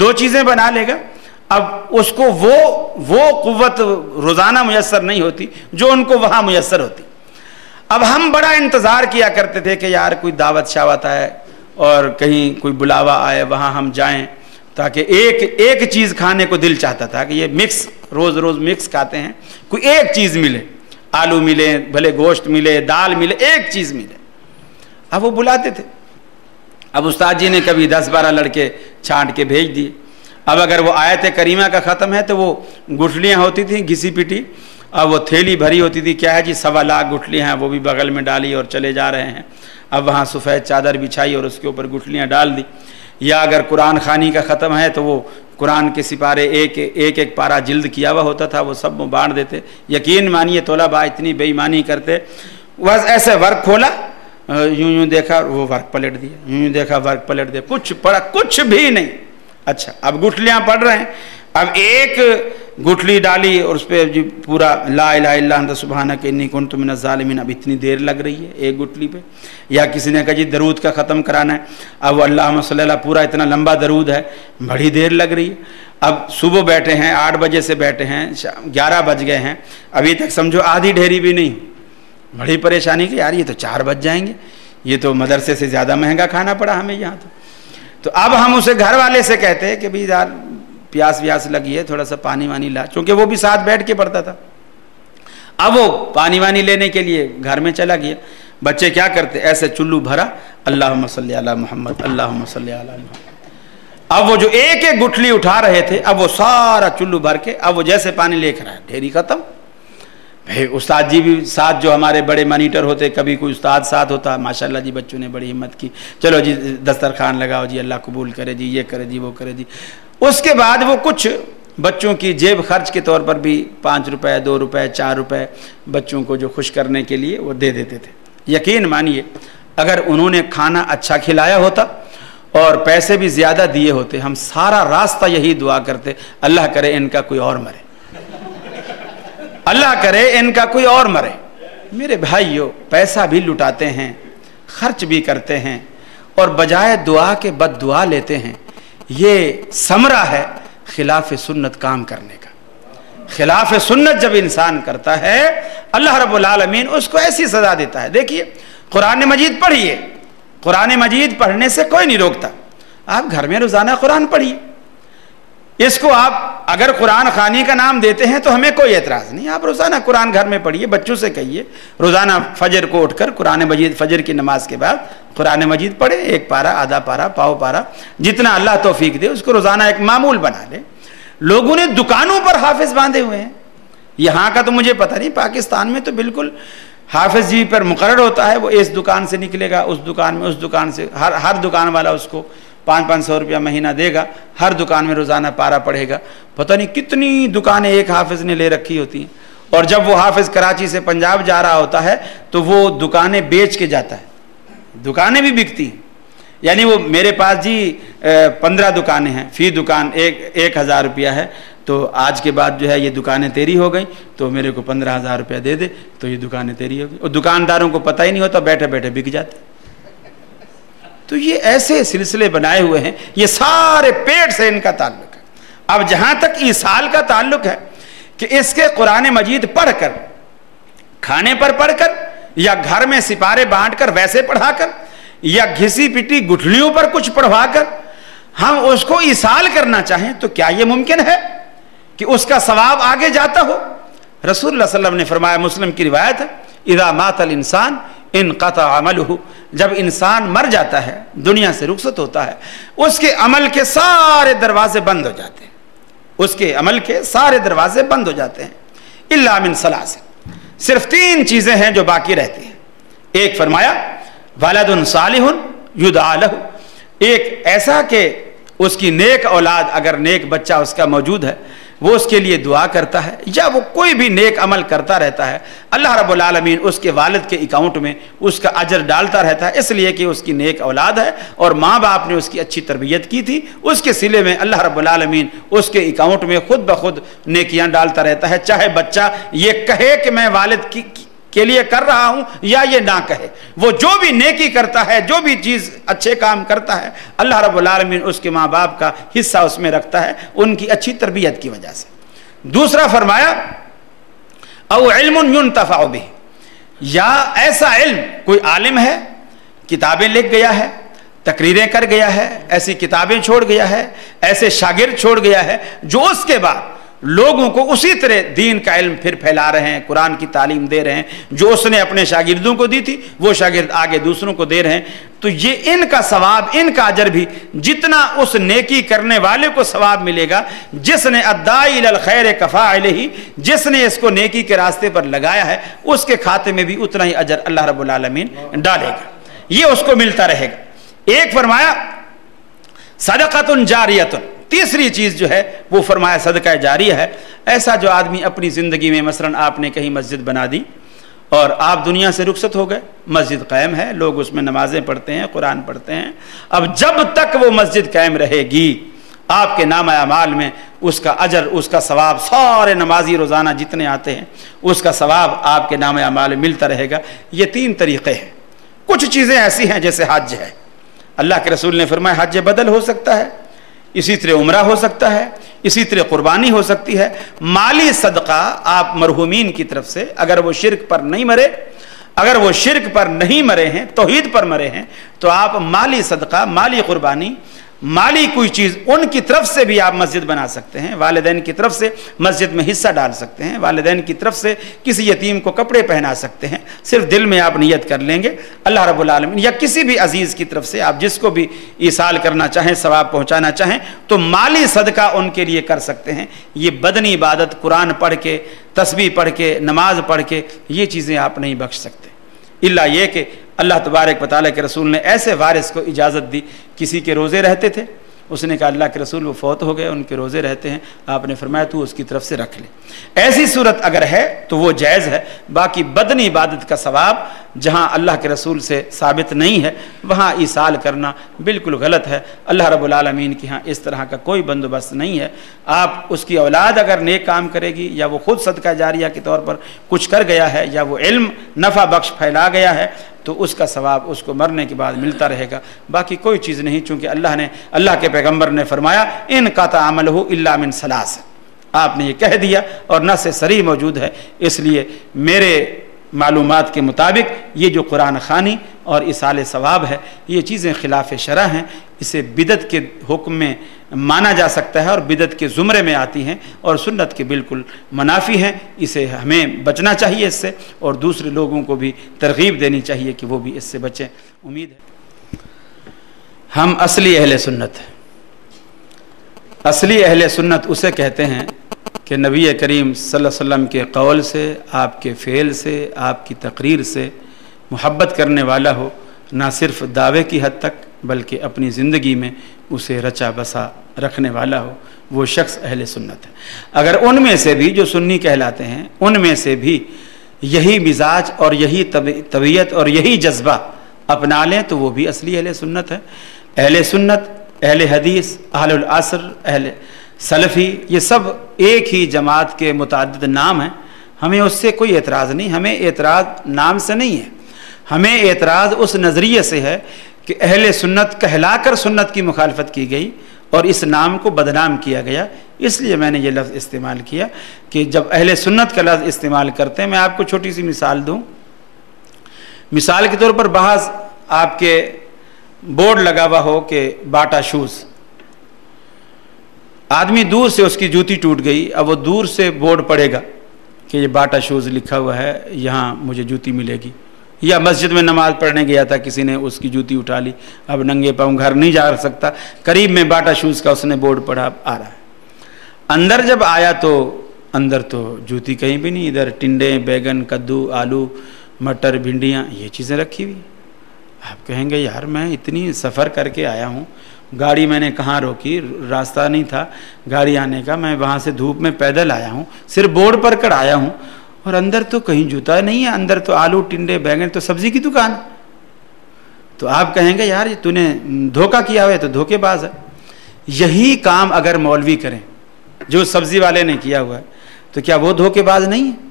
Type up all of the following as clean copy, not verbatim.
2 چیزیں بنا لے گا. اب اس کو وہ قوت روزانہ میسر نہیں ہوتی جو ان کو وہاں میسر ہوتی. اب ہم بڑا انتظار کیا کرتے تھے کہ یار کوئی دعوت شاوت آئے اور کہیں کوئی بلاوا آئے, وہاں ہم جائیں, تاکہ ایک چیز کھانے کو دل چاہتا تھا کہ یہ مکس روز مکس کھاتے ہیں, کوئی ایک چیز ملے, آلو ملے, بھلے گوشت ملے, دال ملے, ایک چیز ملے. اب وہ بلاتے تھے. اب استاد جی نے کبھی 10-12 لڑکے چھانٹ کے بھیج دیے. اب اگر وہ آیت کریمہ کا ختم ہے تو وہ گٹھلیاں ہوتی تھیں گھسی پٹی, اب وہ تھیلی بھری ہوتی تھی, کیا ہے جی 1.25 لاکھ گٹھلیاں ہیں, وہ بھی بغل میں ڈالی اور چلے جا رہے ہیں. اب وہاں سفید چادر بچھائی اور اس کے اوپر گٹھلیاں ڈال دی. یا اگر قرآن خوانی کا ختم ہے تو وہ قرآن کے سپارے ایک پارہ جلد کیا ہوا ہوتا تھا, وہ سب بانٹ دیتے. یقین مانیے طلباء اتنی بے ایمانی کرتے, بس ایسے ورق کھولا, یوں دیکھا, وہ ورق پلٹ دیا, یوں دیکھا, ورق پلٹ دیا, کچھ پڑھا, کچھ بھی نہیں. اچھا اب گٹھلیاں پڑھ رہے ہیں. اب ایک گٹھلی ڈالی اور اس پہ پورا لا الہ الا انت سبحانک انی کنت من الظالمین. اب اتنی دیر لگ رہی ہے ایک گٹھلی پہ. یا کسی نے کہا جی درود کا ختم کرانا ہے, اب اللہم صلی اللہ پورا اتنا لمبا درود ہے, بڑی دیر لگ رہی ہے. اب صبح بیٹھے ہیں 8 بجے سے بیٹھے ہیں, 11 بج گئے ہیں, ابھی تک سمجھو آدھی ڈھیری بھی نہیں. بڑی پریشانی کہ یار یہ تو 4 بج جائیں گے, یہ تو مدرسے سے زیادہ مہنگا کھانا پڑا ہمیں یہاں. تو اب ہم اسے گھر والے سے کہتے ہیں کہ بھائی یار پیاس لگی ہے, تھوڑا سا پانی وانی لا, چونکہ وہ بھی ساتھ بیٹھ کے پڑھتا تھا. اب وہ پانی وانی لینے کے لیے گھر میں چلا گیا. بچے کیا کرتے, ایسے چلو بھرا, اللہم صلی علی محمد, اللہم صلی علی محمد. اب وہ جو ایک گٹھلی اٹھا رہے تھے, اب وہ سارا چلو بھر کے, اب وہ جیسے پانی لے کر آئے, ڈھیری ختم. بھائی استاد جی بھی ساتھ, جو ہمارے بڑے مانیٹر ہوتے, کبھی کوئی استاد ساتھ ہوتا, ماشاءاللہ جی بچوں نے بڑی ہمت کی, چلو جی دسترخوان لگاؤ جی, اللہ قبول کرے جی, یہ کرے جی, وہ کرے جی. اس کے بعد وہ کچھ بچوں کی جیب خرچ کے طور پر بھی 5 روپے, 2 روپے, 4 روپے بچوں کو جو خوش کرنے کے لیے وہ دے دیتے تھے. یقین مانیے اگر انہوں نے کھانا اچھا کھلایا ہوتا اور پیسے بھی زیادہ دیے ہوتے, ہم سارا راستہ یہی دعا کرتے, اللہ کرے ان کا کوئی اور مرے, اللہ کرے ان کا کوئی اور مرے. میرے بھائیو, پیسہ بھی لٹاتے ہیں, خرچ بھی کرتے ہیں, اور بجائے دعا کے بد دعا لیتے ہیں. یہ ثمرہ ہے خلاف سنت کام کرنے کا. خلاف سنت جب انسان کرتا ہے, اللہ رب العالمین اس کو ایسی سزا دیتا ہے. دیکھیے قرآن مجید پڑھیے, قرآن مجید پڑھنے سے کوئی نہیں روکتا. آپ گھر میں روزانہ قرآن پڑھیے. اس کو آپ اگر قرآن خوانی کا نام دیتے ہیں تو ہمیں کوئی اعتراض نہیں, آپ روزانہ قرآن گھر میں پڑھیے. بچوں سے کہیے روزانہ فجر کو اٹھ کر قرآن مجید, فجر کی نماز کے بعد قرآن مجید پڑھے, 1 پارہ, آدھا پارہ, پاؤ پارہ, جتنا اللہ توفیق دے اس کو روزانہ ایک معمول بنا لے. لوگوں نے دکانوں پر حافظ باندھے ہوئے ہیں. یہاں کا تو مجھے پتہ نہیں, پاکستان میں تو بالکل حافظ جی پر مقرر ہوتا ہے, وہ اس دکان سے نکلے گا, اس دکان میں, اس دکان سے, ہر دکان والا اس کو 500 روپیہ مہینہ دے گا, ہر دکان میں روزانہ پارہ پڑھے گا. پتہ نہیں کتنی دکانیں ایک حافظ نے لے رکھی ہوتی ہیں. اور جب وہ حافظ کراچی سے پنجاب جا رہا ہوتا ہے تو وہ دکانیں بیچ کے جاتا ہے, دکانیں بھی بکتی ہیں. یعنی وہ میرے پاس جی 15 دکانیں ہیں, فی دکان 1000 روپیہ ہے, تو آج کے بعد جو ہے یہ دکانیں تیری ہو گئیں, تو میرے کو 15,000 روپیہ دے دے, تو یہ دکانیں تیری ہو گئی. اور دکانداروں کو پتہ ہی نہیں ہوتا, بیٹھے بیٹھے بک جاتے. تو یہ ایسے سلسلے بنائے ہوئے ہیں, یہ سارے پیٹ سے ان کا تعلق ہے. اب جہاں تک ایصال کا تعلق ہے کہ اس کے قرآن مجید پڑھ کر, کھانے پر پڑھ کر, یا گھر میں سپارے بانٹ کر ویسے پڑھا کر, یا گھسی پٹی گٹھلیوں پر کچھ پڑھوا کر ہم اس کو ایصال کرنا چاہیں, تو کیا یہ ممکن ہے کہ اس کا ثواب آگے جاتا ہو؟ رسول اللہ صلی اللہ علیہ وسلم نے فرمایا, مسلم کی روایت ہے, اذا مات الانسان انقطع عملہ, جب انسان مر جاتا ہے, دنیا سے رخصت ہوتا ہے, اس کے عمل کے سارے دروازے بند ہو جاتے ہیں, اس کے عمل کے سارے دروازے بند ہو جاتے ہیں. الا من ثلاث, صرف 3 چیزیں ہیں جو باقی رہتی ہیں. ایک فرمایا ولد صالح یدعى لہ, ایک ایسا کہ اس کی نیک اولاد, اگر نیک بچہ اس کا موجود ہے, وہ اس کے لیے دعا کرتا ہے, یا وہ کوئی بھی نیک عمل کرتا رہتا ہے, اللہ رب العالمین اس کے والد کے اکاؤنٹ میں اس کا اجر ڈالتا رہتا ہے, اس لیے کہ اس کی نیک اولاد ہے اور ماں باپ نے اس کی اچھی تربیت کی تھی, اس کے صلے میں اللہ رب العالمین اس کے اکاؤنٹ میں خود بخود نیکیاں ڈالتا رہتا ہے. چاہے بچہ یہ کہے کہ میں والد کے لیے کر رہا ہوں یا یہ نہ کہے. وہ جو بھی نیکی کرتا ہے, جو بھی چیز اچھے کام کرتا ہے, اللہ رب العالمین اس کے ماں باپ کا حصہ اس میں رکھتا ہے, ان کی اچھی تربیت کی وجہ سے. دوسرا فرمایا او علم ينتفع به, یا ایسا علم, کوئی عالم ہے کتابیں لکھ گیا ہے, تقریریں کر گیا ہے, ایسی کتابیں چھوڑ گیا ہے, ایسے شاگرد چھوڑ گیا ہے جو اس کے بعد لوگوں کو اسی طرح دین کا علم پھر پھیلا رہے ہیں, قرآن کی تعلیم دے رہے ہیں, جو اس نے اپنے شاگردوں کو دی تھی وہ شاگرد آگے دوسروں کو دے رہے ہیں. تو یہ ان کا ثواب, ان کا اجر بھی جتنا اس نیکی کرنے والے کو ثواب ملے گا, جس نے الداعی الی الخیر کفاعلہ, جس نے اس کو نیکی کے راستے پر لگایا ہے, اس کے کھاتے میں بھی اتنا ہی اجر اللہ رب العالمین ڈالے گا, یہ اس کو ملتا رہے گا. ایک فرمایا صدقۃ جاریۃ, تیسری چیز جو ہے وہ فرمایا صدقہ جاریہ ہے. ایسا جو آدمی اپنی زندگی میں مثلا آپ نے کہیں مسجد بنا دی اور آپ دنیا سے رخصت ہو گئے, مسجد قائم ہے, لوگ اس میں نمازیں پڑھتے ہیں, قرآن پڑھتے ہیں, اب جب تک وہ مسجد قائم رہے گی آپ کے نامہ اعمال میں اس کا اجر, اس کا ثواب, سارے نمازی روزانہ جتنے آتے ہیں اس کا ثواب آپ کے نامہ اعمال میں ملتا رہے گا. یہ 3 طریقے ہیں. کچھ چیزیں ایسی ہیں جیسے حج ہے, اللہ کے رسول نے فرمایا حج بدل ہو سکتا ہے, اسی طرح عمرہ ہو سکتا ہے, اسی طرح قربانی ہو سکتی ہے. مالی صدقہ آپ مرحومین کی طرف سے, اگر وہ شرک پر نہیں مرے, اگر وہ شرک پر نہیں مرے ہیں, توحید پر مرے ہیں, تو آپ مالی صدقہ, مالی قربانی, مالی کوئی چیز ان کی طرف سے بھی آپ مسجد بنا سکتے ہیں, والدین کی طرف سے مسجد میں حصہ ڈال سکتے ہیں, والدین کی طرف سے کسی یتیم کو کپڑے پہنا سکتے ہیں, صرف دل میں آپ نیت کر لیں گے اللہ رب العالمین, یا کسی بھی عزیز کی طرف سے آپ جس کو بھی ایصال کرنا چاہیں, ثواب پہنچانا چاہیں تو مالی صدقہ ان کے لیے کر سکتے ہیں. یہ بدنی عبادت, قرآن پڑھ کے, تسبیح پڑھ کے, نماز پڑھ کے, یہ چیزیں آپ نہیں بخش سکتے, الا یہ کہ اللہ تبارک و تعالیٰ کے رسول نے ایسے وارث کو اجازت دی. کسی کے روزے رہتے تھے, اس نے کہا اللہ کے رسول وہ فوت ہو گئے, ان کے روزے رہتے ہیں, آپ نے فرمایا تو اس کی طرف سے رکھ لے. ایسی صورت اگر ہے تو وہ جائز ہے. باقی بدنی عبادت کا ثواب جہاں اللہ کے رسول سے ثابت نہیں ہے وہاں ایصال کرنا بالکل غلط ہے. اللہ رب العالمین کی ہاں اس طرح کا کوئی بندوبست نہیں ہے. آپ اس کی اولاد اگر نیک کام کرے گی, یا وہ خود صدقہ جاریہ کے طور پر کچھ کر گیا ہے, یا وہ علم نفع بخش پھیلا گیا ہے, تو اس کا ثواب اس کو مرنے کے بعد ملتا رہے گا. باقی کوئی چیز نہیں, چونکہ اللہ کے پیغمبر نے فرمایا ان قطع عملہ الا من ثلاث, آپ نے یہ کہہ دیا اور نص صریح موجود ہے. اس لیے میرے معلومات کے مطابق یہ جو قرآن خوانی اور ایصال ثواب ہے, یہ چیزیں خلاف شرع ہیں. اسے بدعت کے حکم میں مانا جا سکتا ہے اور بدعت کے زمرے میں آتی ہیں اور سنت کے بالکل منافی ہیں. اسے ہمیں بچنا چاہیے اس سے, اور دوسرے لوگوں کو بھی ترغیب دینی چاہیے کہ وہ بھی اس سے بچیں. امید ہے ہم اصلی اہل سنت ہیں. اصلی اہل سنت اسے کہتے ہیں کہ نبی کریم صلی اللہ علیہ وسلم کے قول سے, آپ کے فعل سے, آپ کی تقریر سے محبت کرنے والا ہو, نہ صرف دعوے کی حد تک بلکہ اپنی زندگی میں اسے رچا بسا رکھنے والا ہو, وہ شخص اہل سنت ہے. اگر ان میں سے بھی جو سنی کہلاتے ہیں ان میں سے بھی یہی مزاج اور یہی طبیعت اور یہی جذبہ اپنا لیں تو وہ بھی اصلی اہل سنت ہے. اہل سنت, اہل حدیث, اہل العصر, اہل سلفی, یہ سب ایک ہی جماعت کے متعدد نام ہیں. ہمیں اس سے کوئی اعتراض نہیں, ہمیں اعتراض نام سے نہیں ہے, ہمیں اعتراض اس نظریے سے ہے کہ اہل سنت کہلا کر سنت کی مخالفت کی گئی اور اس نام کو بدنام کیا گیا. اس لیے میں نے یہ لفظ استعمال کیا کہ جب اہل سنت کا لفظ استعمال کرتے ہیں, میں آپ کو چھوٹی سی مثال دوں. مثال کے طور پر بعض آپ کے بورڈ لگا ہوا ہو کہ باٹا شوز, آدمی دور سے اس کی جوتی ٹوٹ گئی, اب وہ دور سے بورڈ پڑے گا کہ یہ باٹا شوز لکھا ہوا ہے, یہاں مجھے جوتی ملے گی. یا مسجد میں نماز پڑھنے گیا تھا, کسی نے اس کی جوتی اٹھا لی, اب ننگے پاؤں گھر نہیں جا سکتا, قریب میں باٹا شوز کا اس نے بورڈ پڑھا, آ رہا ہے. اندر جب آیا تو اندر تو جوتی کہیں بھی نہیں, ادھر ٹنڈے, بیگن, کدو, آلو, مٹر, بھنڈیاں, یہ چیزیں رکھی ہوئی. آپ کہیں گے یار میں اتنی سفر کر کے آیا ہوں, گاڑی میں نے کہاں روکی, راستہ نہیں تھا گاڑی آنے کا, میں وہاں سے دھوپ میں پیدل آیا ہوں, صرف بورڈ پر کر آیا ہوں, اور اندر تو کہیں جوتا نہیں ہے, اندر تو آلو, ٹنڈے, بیگن, تو سبزی کی دکان. تو آپ کہیں گے یار تو نے دھوکہ کیا ہوا ہے, تو دھوکے باز ہے. یہی کام اگر مولوی کریں جو سبزی والے نے کیا ہوا ہے, تو کیا وہ دھوکے باز نہیں ہے؟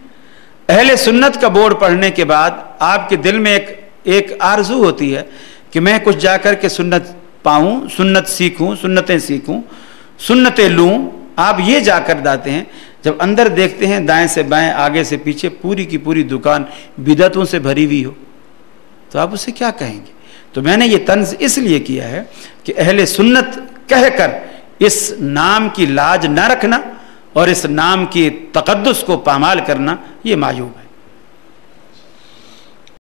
اہل سنت کا بورڈ پڑھنے کے بعد آپ کے دل میں ایک آرزو ہوتی ہے کہ میں کچھ جا کر کے سنت پاؤں، سنت سیکھوں، سنتیں سیکھوں، سنتیں لوں. آپ یہ جا کر جاتے ہیں، جب اندر دیکھتے ہیں دائیں سے بائیں آگے سے پیچھے پوری کی پوری دکان بدعتوں سے بھری ہوئی ہو تو آپ اسے کیا کہیں گے؟ تو میں نے یہ طنز اس لیے کیا ہے کہ اہل سنت کہہ کر اس نام کی لاج نہ رکھنا اور اس نام کی تقدس کو پامال کرنا یہ معیوب ہے.